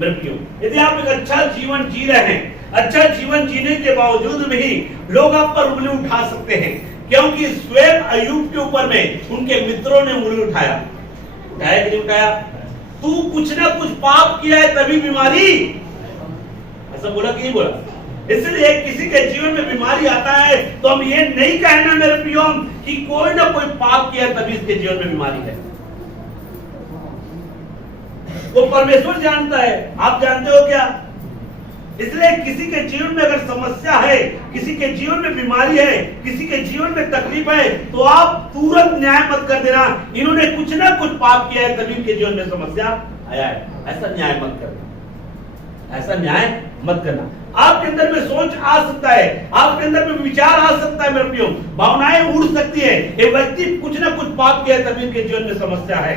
मेरे प्रियो, यदि आप एक अच्छा जीवन जी रहे हैं, अच्छा जीवन जीने के बावजूद भी लोग आप पर उंगली उठा सकते हैं, क्योंकि स्वयं अय्यूब के ऊपर में उनके मित्रों ने उंगली उठाया कि नहीं उठाया? तू कुछ ना कुछ पाप किया है तभी बीमारी, ऐसा बोला कि नहीं बोला? इसलिए किसी के जीवन में बीमारी आता है तो हम ये नहीं कहना मेरे प्रियो कि कोई ना कोई पाप किया तभी इसके जीवन में बीमारी है। वो परमेश्वर जानता है, आप जानते हो क्या? इसलिए किसी के जीवन में अगर समस्या है, किसी के जीवन में बीमारी है, किसी के जीवन में तकलीफ है, तो आप तुरंत न्याय मत कर देना इन्होंने कुछ ना कुछ पाप किया है तभी इनके जीवन में समस्या आया है। ऐसा न्याय मत करना, ऐसा न्याय मत करना। आपके अंदर में सोच आ सकता है, आपके अंदर में विचार आ सकता है मेरे प्रियो, भावनाएं उड़ सकती है, ये व्यक्ति कुछ ना कुछ पाप किया है तभी इनके जीवन में समस्या है,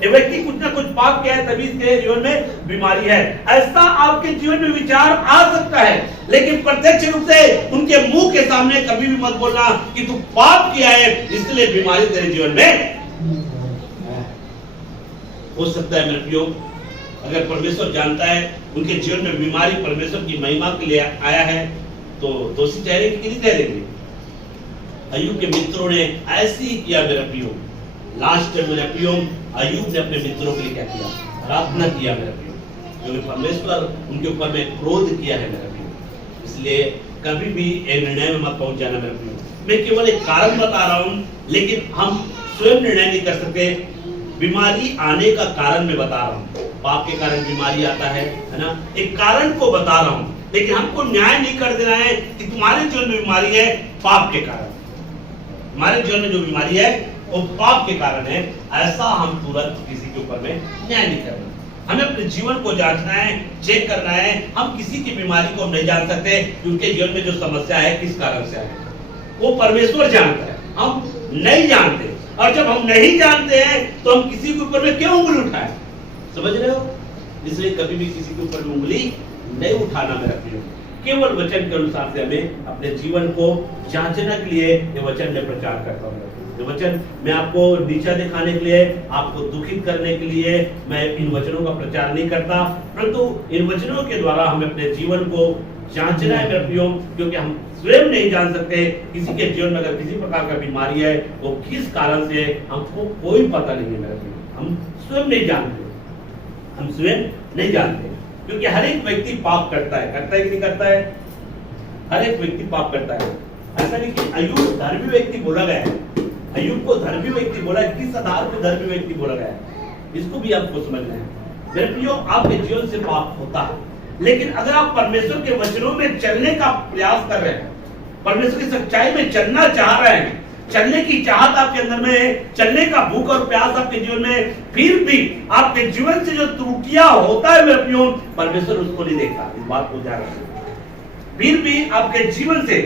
ये व्यक्ति कुछ ना कुछ पाप किया है तभी इसके जीवन में बीमारी है। ऐसा आपके जीवन में विचार आ सकता है, लेकिन प्रत्यक्ष रूप से उनके मुंह के सामने कभी भी मत बोलना कि तू पाप किया है इसलिए बीमारी तेरे जीवन में हो सकता है। मेरे प्रियो, अगर परमेश्वर जानता है उनके जीवन में बीमारी परमेश्वर की महिमा के लिए आया है तो दोषी ठहरेंगे कि नहीं ठहरेंगे? अय्यूब के मित्रों ने ऐसे ही किया मेरे प्रियो। लास्ट में मेरे प्रियो, अय्यूब ने अपने मित्रों के लिए क्या किया? प्रार्थना किया मेरे प्रियो, क्योंकि परमेश्वर उनके ऊपर में क्रोध किया है मेरे प्रियो। इसलिए कभी भी एक निर्णय में मत पहुंच जाना मेरे प्रियो। मैं केवल एक कारण बता रहा हूं, लेकिन हम स्वयं निर्णय नहीं कर सकते। बीमारी आने का कारण मैं बता रहा हूं, पाप के कारण बीमारी आता है ना, एक कारण को बता रहा हूं, लेकिन हमको न्याय नहीं कर देना है कि तुम्हारे जीवन में बीमारी है पाप के कारण। तुम्हारे जीवन में जो बीमारी है वो पाप के कारण है, ऐसा हम तुरंत किसी के ऊपर में न्याय नहीं करना। हमें अपने जीवन को जांचना है, चेक करना है। हम किसी की बीमारी को नहीं जान सकते कि उनके जीवन में जो समस्या है किस कारण से है, वो परमेश्वर जानता है, हम नहीं जानते। और जब हम नहीं जानते हैं तो हम किसी के ऊपर में क्यों उंगली उठाएं? समझ रहे हो? इसलिए कभी भी किसी के ऊपर उंगली नहीं उठाना मेरा प्रिय। केवल वचन के अनुसार से हमें अपने जीवन को जांचने के लिए ये वचन में प्रचार करता हूँ। ये वचन मैं आपको नीचा दिखाने के लिए, आपको दुखित करने के लिए मैं इन वचनों का प्रचार नहीं करता, परंतु इन वचनों के द्वारा हमें अपने जीवन को जांचना है मेरे प्रियो, क्योंकि हम स्वयं नहीं जान सकते किसी के जीवन में अगर किसी प्रकार का बीमारी है वो किस कारण से, हमको कोई पता नहीं है मेरे प्रियो। हम स्वयं नहीं जानते, हम स्वयं नहीं जानते, क्योंकि हर एक व्यक्ति पाप करता है कि नहीं करता है? हर एक व्यक्ति पाप करता है। ऐसा नहीं कि अय्यूब धर्मी व्यक्ति बोला गया है, अय्यूब को धर्मी व्यक्ति बोला है, किस आधार पर धर्मी व्यक्ति बोला गया है इसको भी आपको समझना है मेरे प्रियो। आपके जीवन से पाप होता है, लेकिन अगर आप परमेश्वर के वचनों में चलने का प्रयास कर रहे हैं, परमेश्वर की सच्चाई में चलना चाह रहे हैं, चलने की चाहत आपके अंदर में है, चलने का भूख और प्यास आपके जीवन में, फिर भी आपके जीवन से जो त्रुटियां होता है मेरे प्रियो, परमेश्वर उसको नहीं देखता। इस बात को ध्यान रखिए। फिर भी आपके जीवन से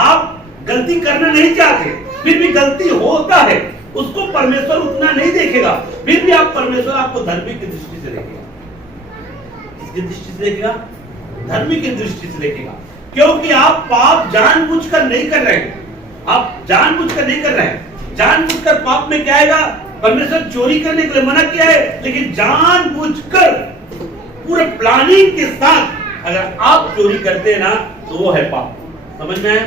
आप गलती करना नहीं चाहते, फिर भी गलती होता है, उसको परमेश्वर उतना नहीं देखेगा। फिर भी आप परमेश्वर आपको धर्मी की दृष्टि से देखेगा। किसकी दृष्टि से देखेगा? धर्मी की दृष्टि से देखेगा, क्योंकि आप पाप जानबूझकर नहीं कर रहे हैं। आप जानबूझकर नहीं कर रहे हैं। जानबूझकर पाप में क्या आएगा? परमेश्वर चोरी करने के लिए मना किया है, लेकिन जानबूझकर पूरे प्लानिंग के साथ अगर आप चोरी करते हैं ना तो वो है पाप। समझ में आया?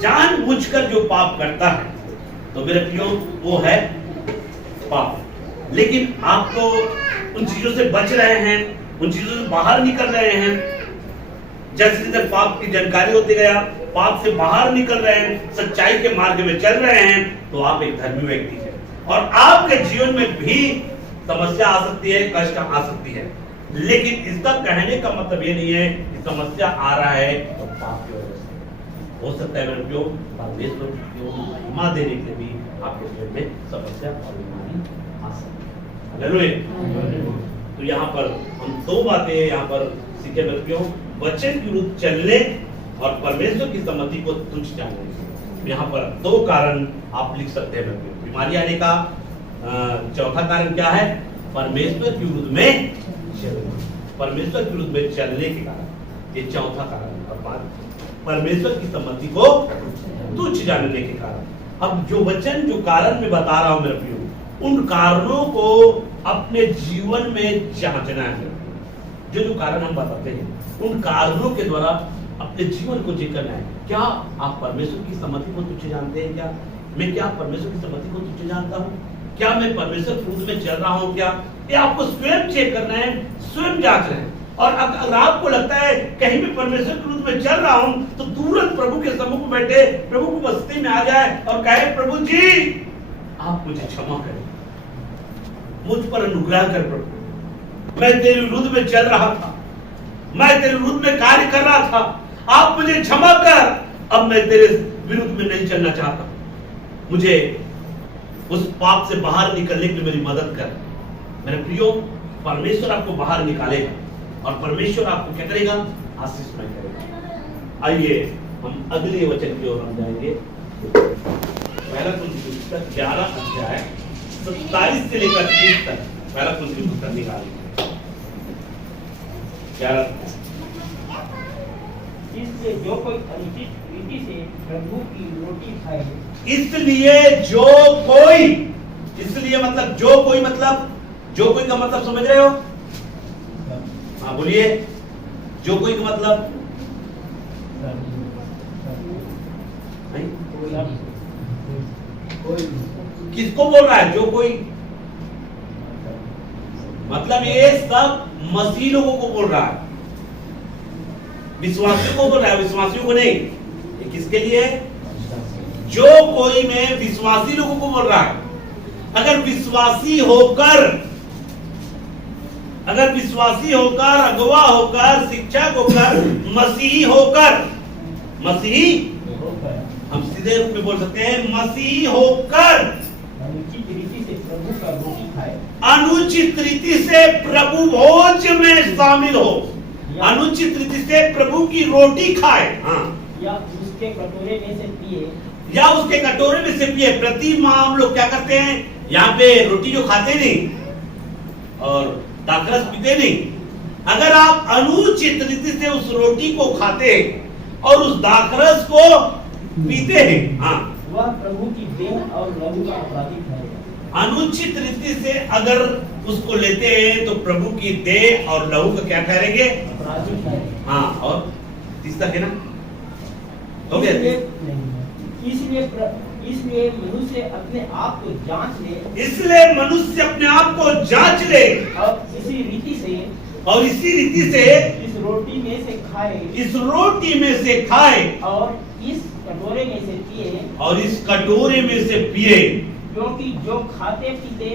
जानबूझकर जो पाप करता है तो मेरे प्रियो वो है पाप। लेकिन आप तो उन चीजों से बच रहे हैं, उन चीजों से बाहर निकल रहे हैं। जैसे जैसे पाप की जानकारी होती गया, पाप से बाहर निकल रहे हैं, सच्चाई के मार्ग में चल रहे हैं, तो आप एक धर्मी व्यक्ति हैं। और आपके जीवन में भी समस्या आ सकती है, कष्ट आ सकती है, लेकिन इसका कहने का मतलब ये नहीं है कि समस्या आ रहा है तो पाप की वजह से। हो सकता है मेरे प्रियो परमेश्वर को महिमा देने के भी आपके जीवन में समस्या और बीमारी आ सकती है। हालेलुया। तो यहाँ पर हम दो बातें यहाँ पर सीखे मेरे प्रियो, वचन के विरुद्ध चलने और परमेश्वर की सम्मति को तुच्छ जानने। यहाँ पर दो कारण आप लिख सकते हैं मेरे प्रियो। बीमारी आने का चौथा कारण क्या है? परमेश्वर के विरुद्ध में चलना। परमेश्वर के विरुद्ध में चलने के कारण, ये चौथा कारण है। परमेश्वर की सम्मति को तुच्छ जानने के कारण। अब जो वचन, जो कारण मैं बता रहा हूं मेरे प्रियो, उन कारणों को अपने जीवन में जांचना है। जो जो कारण हम बताते हैं उन कारणों के द्वारा अपने जीवन को चेक करना है। क्या आप परमेश्वर की सम्मति को तुच्छ जानते हैं? क्या मैं परमेश्वर की सम्मति को तुच्छ जानता हूँ? क्या मैं परमेश्वर के विरुद्ध में चल रहा हूँ? क्या ये आपको स्वयं चेक करना है, स्वयं जांचना है। और अगर आपको लगता है कहीं भी परमेश्वर के विरुद्ध में चल रहा हूं, तो तुरंत प्रभु के सम्मुख में बैठे, प्रभु की बस्ती में आ जाए और कहे, प्रभु जी आप मुझे क्षमा करें, मुझ पर अनुग्रह कर प्रभु, मैं तेरे विरुद्ध में चल रहा था, मैं तेरे विरुद्ध में कार्य कर रहा था, आप मुझे क्षमा कर, अब मैं तेरे विरुद्ध में नहीं चलना चाहता, मुझे उस पाप से बाहर निकलने के लिए मेरी मदद कर। मेरे प्रियो, परमेश्वर आपको बाहर निकालेगा और परमेश्वर आपको क्या करेगा? आशीषमय करेगा। आइए हम अगले वचन की ओर हम जाएंगे। पहला कुरिन्थियों की पुस्तक 11 अध्याय 27 से लेकर 30 तक पहला कुरिन्थियों की पुस्तक निकालिए। 11 इसलिए जो कोई अनुचित रीति से प्रभु की रोटी खाए, इसलिए मतलब जो कोई का मतलब समझ रहे हो? हाँ बोलिए, जो कोई का मतलब किसको बोल रहा है? जो कोई मतलब ये सब मसीह लोगों को बोल रहा है, विश्वासियों को बोल रहा है, विश्वासियों को नहीं। ये किसके लिए? जो कोई में विश्वासी लोगों को बोल रहा है। अगर विश्वासी होकर, अगवा होकर, शिक्षक होकर, मसीही होकर, मसीही हम सीधे रूप में बोल सकते हैं, मसीही होकर अनुचित रीति से प्रभु का रोटी खाए, अनुचित रीति से प्रभु भोज में शामिल हो, अनुचित रीति से प्रभु की रोटी खाए, हाँ, या उसके कटोरे में से पिए, प्रति माह हम लोग क्या करते हैं? यहाँ पे रोटी जो खाते नहीं और दाखरस पीते नहीं। अगर आप अनुचित रीति से उस रोटी को खाते और उस दाखरस को पीते हैं, हाँ, वह प्रभु की देह और लहू का अपराधी ठहरेगा। अनुचित रीति से अगर उसको लेते हैं तो प्रभु की देह और लहू का क्या ठहरेंगे? अपराधी ठहरेगा। हाँ, और तीसरा है ना, हो गया। इसलिए मनुष्य अपने आप को जांच ले, और इसी रीति से इस रोटी में से खाए, और इस कटोरे में से पिए, क्योंकि जो खाते पीते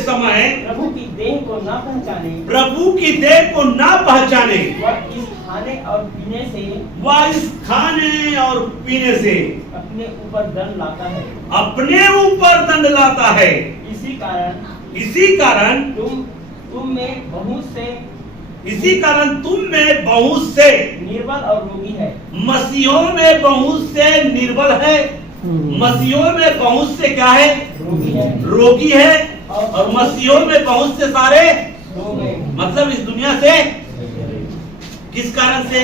समय प्रभु की देह को न पहचाने, वह इस खाने और पीने से अपने ऊपर दंड लाता है। इसी कारण तुम में बहुत से निर्बल और रोगी है। मसीहों में बहुत से निर्बल है, मसीहों में बहुत से क्या है? रोगी है। और मसीहों में बहुत से सारे मतलब इस दुनिया से किस कारण से?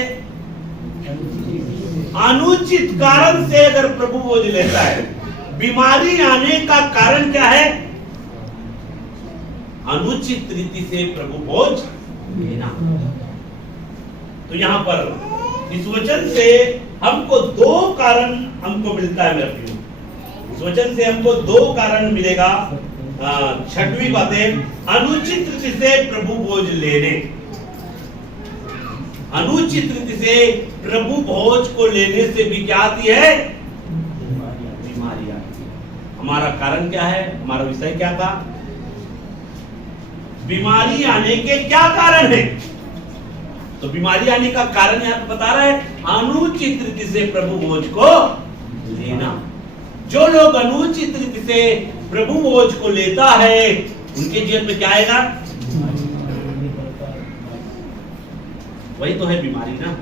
अनुचित कारण से अगर प्रभु भोज लेता है। बीमारी आने का कारण क्या है? अनुचित रीति से प्रभु भोज लेना। तो यहाँ पर इस वचन से हमको दो कारण हमको मिलता है मेरे प्रियो। इस वचन से हमको दो कारण मिलेगा। छठवीं बात है, अनुचित रीति से प्रभु भोज लेने। अनुचित रीति से प्रभु भोज को लेने से भी क्या आती है? बीमारी आती है। हमारा कारण क्या है? हमारा विषय क्या था? बीमारी आने के क्या कारण है? तो बीमारी आने का कारण यहाँ पे बता रहा है, अनुचित रीति से प्रभु भोज को लेना। जो लोग अनुचित रीति से प्रभु भोज को लेता है, उनके जीवन में क्या आएगा? वही तो है बीमारी ना,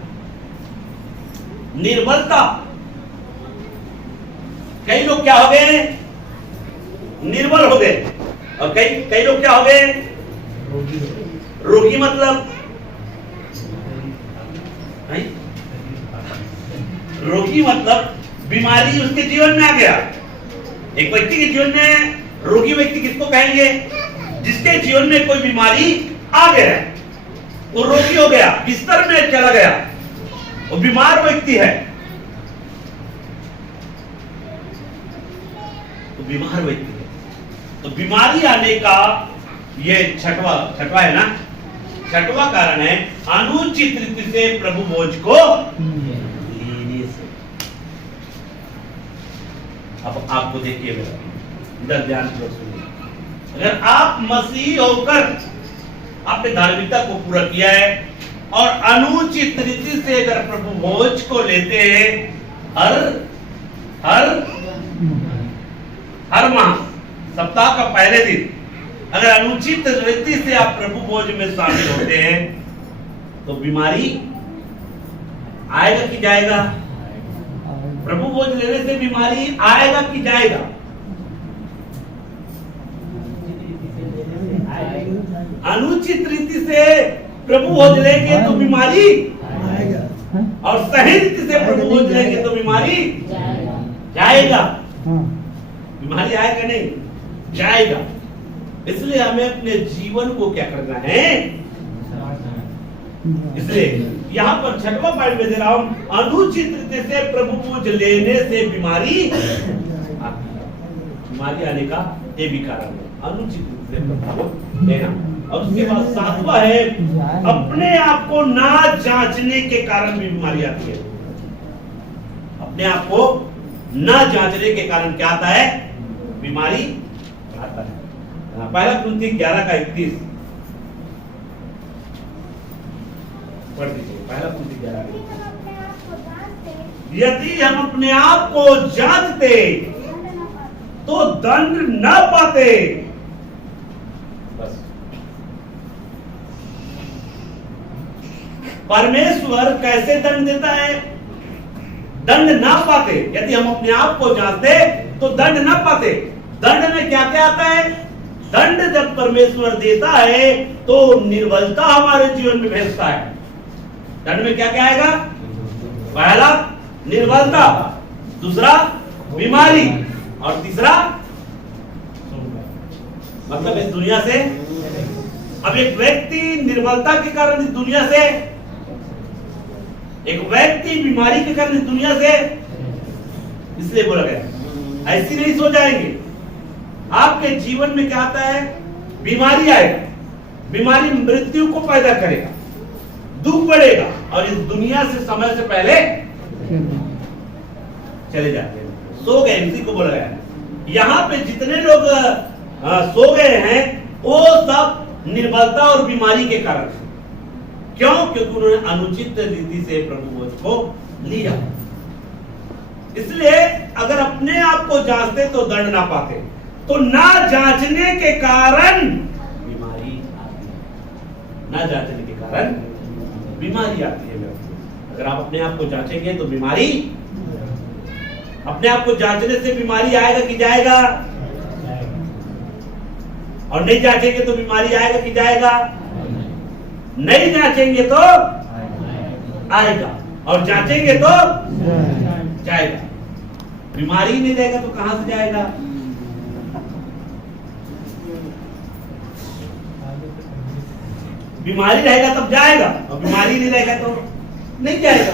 निर्बलता। कई लोग क्या हो गए? निर्बल हो गए। और कई लोग क्या हो गए? रोगी। मतलब नहीं, रोगी मतलब बीमारी उसके जीवन में आ गया। एक व्यक्ति के जीवन में रोगी व्यक्ति किसको कहेंगे? जिसके जीवन में कोई बीमारी आ गया, वो रोगी हो गया, बिस्तर में चला गया, वो बीमार व्यक्ति है, तो बीमार व्यक्ति है। तो बीमारी आने का ये छठवा है ना, छठवा कारण है अनुचित रीति से प्रभु भोज को लेने से। अब आपको देखिए इधर ध्यान पूर्वक सुनिए। अगर आप मसीह होकर आपने धार्मिकता को पूरा किया है और अनुचित रीति से अगर प्रभु भोज को लेते हैं हर माह सप्ताह का पहले दिन, अगर अनुचित रीति से आप प्रभु भोज में शामिल होते हैं तो बीमारी आएगा कि जाएगा? प्रभु भोज लेने से बीमारी आएगा कि जाएगा? अनुचित रीति से प्रभु भोज लेंगे तो बीमारी आएगा, और सही रीति से प्रभु भोज लेंगे तो बीमारी जाएगा। बीमारी आएगा नहीं, जाएगा। इसलिए हमें अपने जीवन को क्या करना है? इसलिए यहाँ पर छठवां पॉइंट में दे रहा हूं, अनुचित रीति से प्रभु भोज लेने से बीमारी आने का ये भी कारण है, अनुचित रीति से प्रभु भोज लेना। और उसके बाद सातवां है अपने आप को ना जांचने के कारण भी बीमारी आती है। अपने आप को ना जांचने के कारण क्या आता है? बीमारी आता है। पहला कुरिन्थी 11:31 पढ़ दीजिए। पहला कुरिन्थी 11:31, यदि हम अपने आप को जांचते तो दंड न पाते। बस परमेश्वर कैसे दंड देता है? दंड ना पाते। यदि हम अपने आप को जांचते तो दंड ना पाते। दंड में क्या क्या आता है? दंड जब परमेश्वर देता है तो निर्बलता हमारे जीवन में भेजता है। दंड में क्या क्या आएगा? पहला निर्बलता, दूसरा बीमारी, और तीसरा मतलब इस दुनिया से। अब एक व्यक्ति निर्बलता के कारण इस दुनिया से, एक व्यक्ति बीमारी के कारण इस दुनिया से, इसलिए बोला गया ऐसी नहीं सो जाएंगे। आपके जीवन में क्या आता है? बीमारी आएगा, बीमारी मृत्यु को पैदा करेगा, दुख बढ़ेगा, और इस दुनिया से समय से पहले चले जाते हैं, सो गए। इसी को बोला गया। यहाँ पे जितने लोग सो गए हैं वो सब निर्बलता और बीमारी के कारण। क्यों? क्योंकि उन्होंने अनुचित रीति से प्रभु भोज को लिया। इसलिए अगर अपने आप को जांचते तो दंड ना पाते, तो ना जांचने के कारण बीमारी आती है। ना जांचने के कारण बीमारी आती है। अगर आप अपने आप को जांचेंगे तो बीमारी, अपने आप को जांचने से बीमारी आएगा कि जाएगा? और नहीं जांचेंगे तो बीमारी आएगा कि जाएगा? नहीं जांचेंगे तो आएगा, और जांचेंगे तो जाएगा। बीमारी नहीं रहेगा तो कहां से जाएगा? बीमारी रहेगा तब जाएगा, और बीमारी नहीं रहेगा तो नहीं जाएगा।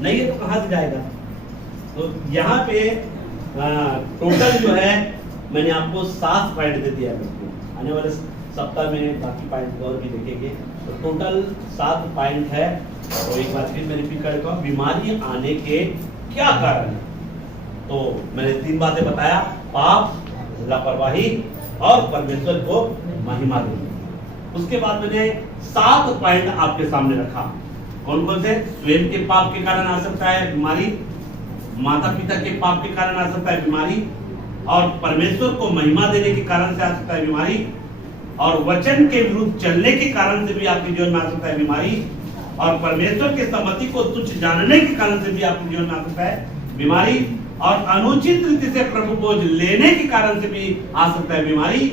नहीं है तो कहां से जाएगा? तो यहाँ पे टोटल जो है मैंने आपको 7 पॉइंट दे दिया है। आने वाले सप्ताह में बाकी पॉइंट और भी देखेंगे। तो टोटल 7 पॉइंट है। तो एक बार फिर मैं रिपीट कर देता हूं, बीमारी आने के क्या कारण है? तो मैंने 3 बातें बताया, पाप, लापरवाही और परमेश्वर को महिमा देना। उसके बाद मैंने 7 पॉइंट आपके सामने रखा। कौन कौन से? स्वयं के पाप के कारण आ सकता है बीमारी, माता पिता के पाप के कारण आ सकता है बीमारी, और परमेश्वर को महिमा देने के कारण से आ सकता है बीमारी, और वचन के विरुद्ध चलने के कारण से भी आपके जीवन में आ सकता है बीमारी, और परमेश्वर के सम्मति को तुच्छ जानने के कारण से भी आपके जीवन में आ सकता है बीमारी, और अनुचित रीति से प्रभु भोज लेने के कारण से भी आ सकता है बीमारी,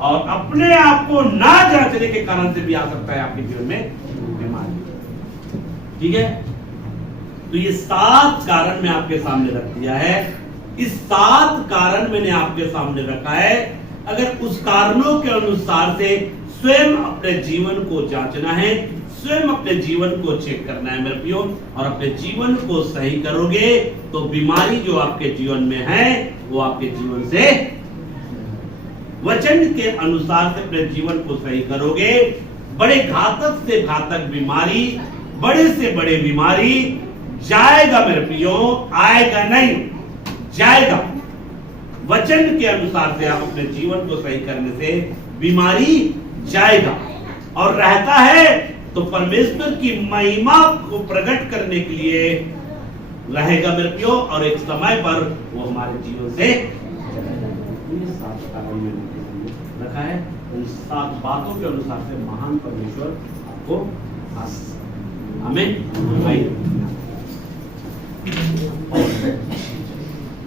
और अपने आप को ना जांचने के कारण से भी आ सकता है आपके जीवन में बीमारी। ठीक है? तो ये 7 कारण मैं आपके सामने रख दिया है। इस 7 कारण मैंने आपके सामने रखा है। अगर उस कारणों के अनुसार से स्वयं अपने जीवन को जांचना है, स्वयं अपने जीवन को चेक करना है मेरे प्रियो, और अपने जीवन को सही करोगे तो बीमारी जो आपके जीवन में है वो आपके जीवन से, वचन के अनुसार से अपने जीवन को सही करोगे, बड़े घातक से घातक बीमारी, बड़े से बड़े बीमारी जाएगा मेरे प्रियो, आएगा नहीं, जाएगा। वचन के अनुसार से आप अपने जीवन को सही करने से बीमारी जाएगा, और रहता है तो परमेश्वर की महिमा को प्रकट करने के लिए रहेगा मेरे प्रियो, और एक समय पर वो हमारे जीवन से रखा है। उन 7 बातों के अनुसार से महान परमेश्वर आपको आमीन।